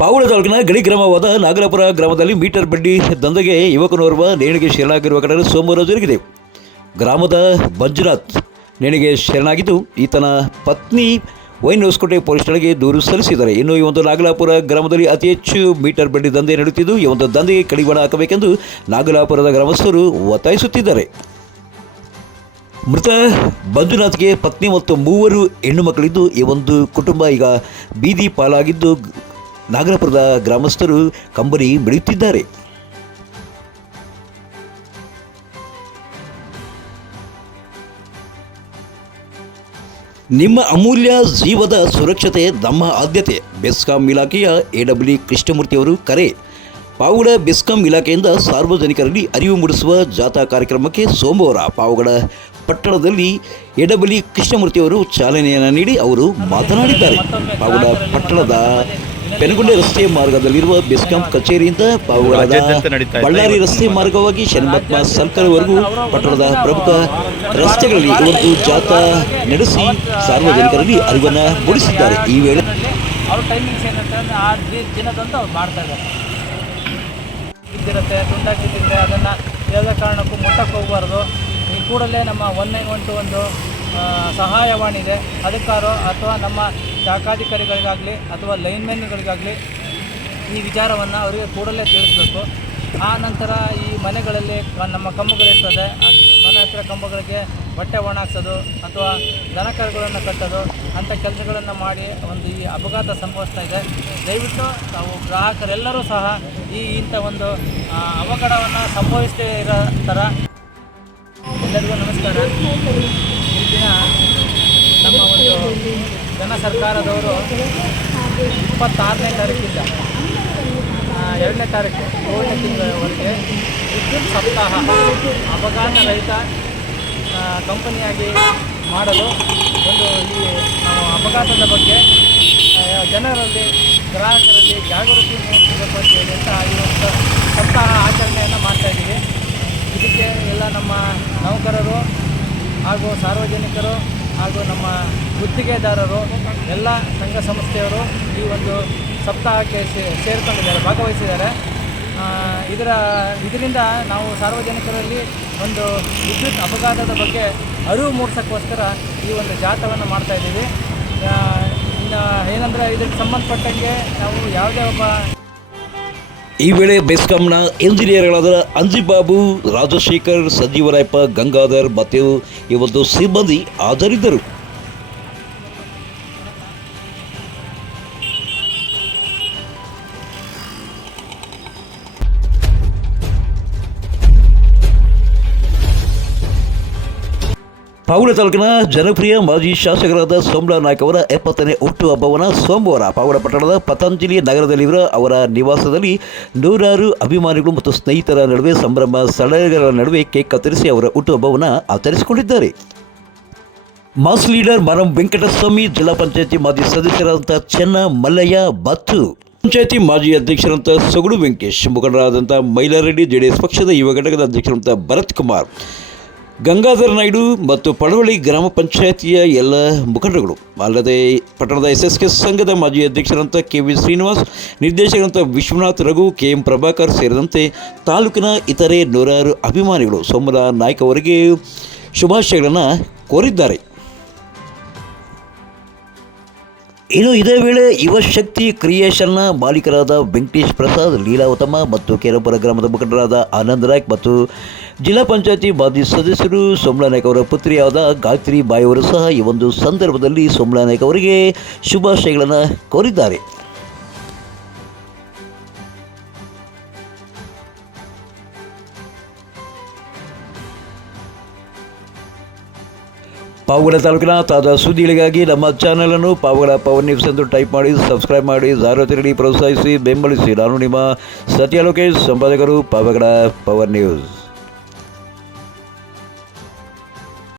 ಪಾವಗಡ ತಾಲೂಕಿನ ಗಡಿ ಗ್ರಾಮವಾದ ನಾಗಲಾಪುರ ಗ್ರಾಮದಲ್ಲಿ ಮೀಟರ್ ಬಡ್ಡಿ ದಂಧೆಗೆ ಯುವಕನೋರ್ವ ನೇಣಿಗೆ ಶರಣಾಗಿರುವ ಘಟನೆ ಸೋಮವಾರ ಜರುಗಿದೆ. ಗ್ರಾಮದ ಮಂಜುನಾಥ್ ನೇಣಿಗೆ ಶರಣಾಗಿದ್ದು ಈತನ ಪತ್ನಿ ಹೊಸಕೋಟೆ ಪೊಲೀಸ್ ಠಾಣೆಗೆ ದೂರು ಸಲ್ಲಿಸಿದ್ದಾರೆ. ಇನ್ನು ಈ ಒಂದು ನಾಗಲಾಪುರ ಗ್ರಾಮದಲ್ಲಿ ಅತಿ ಹೆಚ್ಚು ಮೀಟರ್ ಬಡ್ಡಿ ದಂಧೆ ನಡೆಯುತ್ತಿದ್ದು ಈ ಒಂದು ದಂಧೆಗೆ ಕಡಿವಾಣ ಹಾಕಬೇಕೆಂದು ನಾಗಲಾಪುರದ ಗ್ರಾಮಸ್ಥರು ಒತ್ತಾಯಿಸುತ್ತಿದ್ದಾರೆ. ಮೃತ ಮಂಜುನಾಥ್ಗೆ ಪತ್ನಿ ಮತ್ತು 3 ಹೆಣ್ಣು ಮಕ್ಕಳಿದ್ದು ಈ ಒಂದು ಕುಟುಂಬ ಈಗ ಬೀದಿ ಪಾಲಾಗಿದ್ದು ನಾಗಲಾಪುರದ ಗ್ರಾಮಸ್ಥರು ಕಂಬನಿ ಮಿಡಿಯುತ್ತಿದ್ದಾರೆ. ನಿಮ್ಮ ಅಮೂಲ್ಯ ಜೀವದ ಸುರಕ್ಷತೆ ನಮ್ಮ ಆದ್ಯತೆ. ಬೆಸ್ಕಾಂ ಇಲಾಖೆಯ ಎಡಬ್ಲ್ಯೂ ಕೃಷ್ಣಮೂರ್ತಿಯವರು ಕರೆ. ಪಾವಗಡ ಬೆಸ್ಕಾಂ ಇಲಾಖೆಯಿಂದ ಸಾರ್ವಜನಿಕರಲ್ಲಿ ಅರಿವು ಮೂಡಿಸುವ ಜಾಥಾ ಕಾರ್ಯಕ್ರಮಕ್ಕೆ ಸೋಮವಾರ ಪಾವಗಡ ಪಟ್ಟಣದಲ್ಲಿ ಎಡಬ್ಲ್ಯೂ ಕೃಷ್ಣಮೂರ್ತಿಯವರು ಚಾಲನೆಯನ್ನು ನೀಡಿ ಅವರು ಮಾತನಾಡಿದ್ದಾರೆ. ಪಾವಗಡ ಪಟ್ಟಣದ ಪೆನಗುಂಡೆ ರಸ್ತೆ ಮಾರ್ಗದಲ್ಲಿರುವ ಬೆಸ್ಕಾಂ ಕಚೇರಿಯಿಂದ ಪಾವಗಡದ ಬಳ್ಳಾರಿ ರಸ್ತೆ ಮಾರ್ಗವಾಗಿ ಶನಿಮಹಾತ್ಮ ಸರ್ಕಲ್ವರೆಗೂ ಪಟ್ಟಣದ ಪ್ರಮುಖ ರಸ್ತೆಗಳಲ್ಲಿ ಇವತ್ತು ಜಾಥಾ ನಡೆಸಿ ಸಾರ್ವಜನಿಕರಲ್ಲಿ ಅರಿವನ್ನು ಮೂಡಿಸಿದ್ದಾರೆ. ಈ ವೇಳೆ ಇದ್ದಿರುತ್ತೆ ತುಂಡಾಕಿದ್ದಿದ್ರೆ ಅದನ್ನು ಯಾವುದೇ ಕಾರಣಕ್ಕೂ ಮುಟ್ಟಕ್ಕೆ ಹೋಗಬಾರ್ದು. ಈ ಕೂಡಲೇ ನಮ್ಮ 1912 ಒಂದು ಸಹಾಯವಾಣಿ ಇದೆ, ಅದಕ್ಕಾರೋ ಅಥವಾ ನಮ್ಮ ಶಾಖಾಧಿಕಾರಿಗಳಿಗಾಗಲಿ ಅಥವಾ ಲೈನ್ಮೆನ್ಗಳಿಗಾಗಲಿ ಈ ವಿಚಾರವನ್ನು ಅವರಿಗೆ ಕೂಡಲೇ ತಿಳಿಸ್ಬೇಕು. ಆ ನಂತರ ಈ ಮನೆಗಳಲ್ಲಿ ನಮ್ಮ ಕಂಬಗಳಿರ್ತದೆ, ಮನೆ ಹತ್ತಿರ ಕಂಬಗಳಿಗೆ ಬಟ್ಟೆ ಒಣಾಕ್ಸೋದು ಅಥವಾ ದನಕರುಗಳನ್ನು ಕಟ್ಟೋದು ಅಂಥ ಕೆಲಸಗಳನ್ನು ಮಾಡಿ ಒಂದು ಈ ಅಪಘಾತ ಸಂಭವಿಸ್ತಾ ಇದೆ. ದಯವಿಟ್ಟು ನಾವು ಗ್ರಾಹಕರೆಲ್ಲರೂ ಸಹ ಇಂಥ ಒಂದು ಅವಘಡವನ್ನು ಸಂಭವಿಸದೇ ಇರೋ ಥರ. ಎಲ್ಲರಿಗೂ ನಮಸ್ಕಾರ. ಈ ದಿನ ನಮ್ಮ ಒಂದು ಜನ ಸರ್ಕಾರದವರು 26ನೇ ತಾರೀಕಿಂದ 2ನೇ ತಾರೀಕು 7ನೇ ತಿಂಗಳವರೆಗೆ ವಿದ್ಯುತ್ ಸಪ್ತಾಹ ಅಪಘಾತ ರಹಿತ ಕಂಪನಿಯಾಗಿ ಮಾಡಲು ಒಂದು ಈ ಅಪಘಾತದ ಬಗ್ಗೆ ಜನರಲ್ಲಿ ಗ್ರಾಹಕರಲ್ಲಿ ಜಾಗೃತಿ ಮೂಡಿಸಬೇಕು ಅಂತ ಈ ಒಂದು ಸಪ್ತಾಹ ಆಚರಣೆಯನ್ನು ಮಾಡ್ತಾಯಿದ್ದೀವಿ. ಇದಕ್ಕೆ ಎಲ್ಲ ನಮ್ಮ ನೌಕರರು ಹಾಗೂ ಸಾರ್ವಜನಿಕರು ಹಾಗೂ ನಮ್ಮ ಗುತ್ತಿಗೆದಾರರು ಎಲ್ಲ ಸಂಘ ಸಂಸ್ಥೆಯವರು ಈ ಒಂದು ಸಪ್ತಾಹಕ್ಕೆ ಸೇರ್ಕೊಂಡಿದ್ದಾರೆ, ಭಾಗವಹಿಸಿದ್ದಾರೆ. ಇದರಿಂದ ನಾವು ಸಾರ್ವಜನಿಕರಲ್ಲಿ ಒಂದು ವಿದ್ಯುತ್ ಅಪಘಾತದ ಬಗ್ಗೆ ಅರಿವು ಮೂಡಿಸೋಕ್ಕೋಸ್ಕರ ಈ ಒಂದು ಜಾಥಾವನ್ನು ಮಾಡ್ತಾಯಿದ್ದೀವಿ. ಏನಂದರೆ ಇದಕ್ಕೆ ಸಂಬಂಧಪಟ್ಟಂಗೆ ನಾವು ಯಾವುದೇ ಒಬ್ಬ ಈ ವೇಳೆ ಬೆಸ್ಕಾಂನ ಇಂಜಿನಿಯರ್ಗಳಾದ ಅಂಜಿಬಾಬು, ರಾಜಶೇಖರ್, ಸಂಜೀವರಾಯಪ್ಪ, ಗಂಗಾಧರ್ ಮತ್ತು ಈ ಒಂದು ಸಿಬ್ಬಂದಿ ಹಾಜರಿದ್ದರು. ಪಾವಗಡ ತಾಲೂಕಿನ ಜನಪ್ರಿಯ ಮಾಜಿ ಶಾಸಕರಾದ ಸೋಮಲಾ ನಾಯ್ಕ ಅವರ 70ನೇ ಹುಟ್ಟುಹಬ್ಬವನ್ನು ಸೋಮವಾರ ಪಾವಗಡ ಪಟ್ಟಣದ ಪತಂಜಲಿ ನಗರದಲ್ಲಿರುವ ಅವರ ನಿವಾಸದಲ್ಲಿ ನೂರಾರು ಅಭಿಮಾನಿಗಳು ಮತ್ತು ಸ್ನೇಹಿತರ ನಡುವೆ ಸಂಭ್ರಮ ಸಡಗರ ನಡುವೆ ಕೇಕ್ ಕತ್ತರಿಸಿ ಅವರ ಹುಟ್ಟುಹಬ್ಬವನ್ನು ಆಚರಿಸಿಕೊಂಡಿದ್ದಾರೆ. ಮಾಸ್ ಲೀಡರ್ ಮರಂ ವೆಂಕಟಸ್ವಾಮಿ, ಜಿಲ್ಲಾ ಪಂಚಾಯತಿ ಮಾಜಿ ಸದಸ್ಯರಾದಂಥ ಚೆನ್ನ ಮಲ್ಲಯ್ಯ, ಮತ್ತು ಪಂಚಾಯತಿ ಮಾಜಿ ಅಧ್ಯಕ್ಷರಂಥ ಸೊಗಡು ವೆಂಕಟೇಶ್, ಮುಖಂಡರಾದಂಥ ಮೈಲಾರೆಡ್ಡಿ, ಜೆಡಿಎಸ್ ಪಕ್ಷದ ಯುವ ಘಟಕದ ಅಧ್ಯಕ್ಷರಂಥ ಭರತ್ ಕುಮಾರ್, ಗಂಗಾಧರ ನಾಯ್ಡು ಮತ್ತು ಪಡವಳ್ಳಿ ಗ್ರಾಮ ಪಂಚಾಯತಿಯ ಎಲ್ಲ ಮುಖಂಡರುಗಳು, ಅಲ್ಲದೆ ಪಟ್ಟಣದ SSK ಸಂಘದ ಮಾಜಿ ಅಧ್ಯಕ್ಷರಂಥ KV ಶ್ರೀನಿವಾಸ್, ನಿರ್ದೇಶಕರಂಥ ವಿಶ್ವನಾಥ್, ರಘು, KM ಪ್ರಭಾಕರ್ ಸೇರಿದಂತೆ ತಾಲೂಕಿನ ಇತರೆ ನೂರಾರು ಅಭಿಮಾನಿಗಳು ಸೋಮಲಾ ನಾಯ್ಕ ಅವರಿಗೆ ಶುಭಾಶಯಗಳನ್ನು ಕೋರಿದ್ದಾರೆ. ಇನ್ನು ಇದೇ ವೇಳೆ ಯುವಶಕ್ತಿ ಕ್ರಿಯೇಷನ್ನ ಮಾಲೀಕರಾದ ವೆಂಕಟೇಶ್ ಪ್ರಸಾದ್, ಲೀಲಾವತಮ್ಮ ಮತ್ತು ಕೇರಪುರ ಗ್ರಾಮದ ಮುಖಂಡರಾದ ಆನಂದ್ ನಾಯ್ಕ್ ಮತ್ತು ಜಿಲ್ಲಾ ಪಂಚಾಯತಿ ಮಾಜಿ ಸದಸ್ಯರು ಸೋಮಲಾ ನಾಯ್ಕ ಅವರ ಪುತ್ರಿಯಾದ ಗಾಯತ್ರಿ ಬಾಯಿ ಅವರು ಸಹ ಈ ಒಂದು ಸಂದರ್ಭದಲ್ಲಿ ಸೋಮಲಾ ನಾಯ್ಕ ಅವರಿಗೆ ಶುಭಾಶಯಗಳನ್ನು ಕೋರಿದ್ದಾರೆ. ಪಾವಗಡ ತಾಲೂಕಿನ ತಾಜಾ ಸುದ್ದಿಗಳಿಗಾಗಿ ನಮ್ಮ ಚಾನಲನ್ನು ಪಾವಗಡ ಪವರ್ ನ್ಯೂಸ್ ಎಂದು ಟೈಪ್ ಮಾಡಿ ಸಬ್ಸ್ಕ್ರೈಬ್ ಮಾಡಿ, ಜಾಹೀರಾತು ಪ್ರೋತ್ಸಾಹಿಸಿ ಬೆಂಬಲಿಸಿ. ನಾನು ನಿಮ್ಮ ಸತ್ಯ ಲೋಕೇಶ್, ಸಂಪಾದಕರು, ಪಾವಗಡ ಪವರ್ ನ್ಯೂಸ್.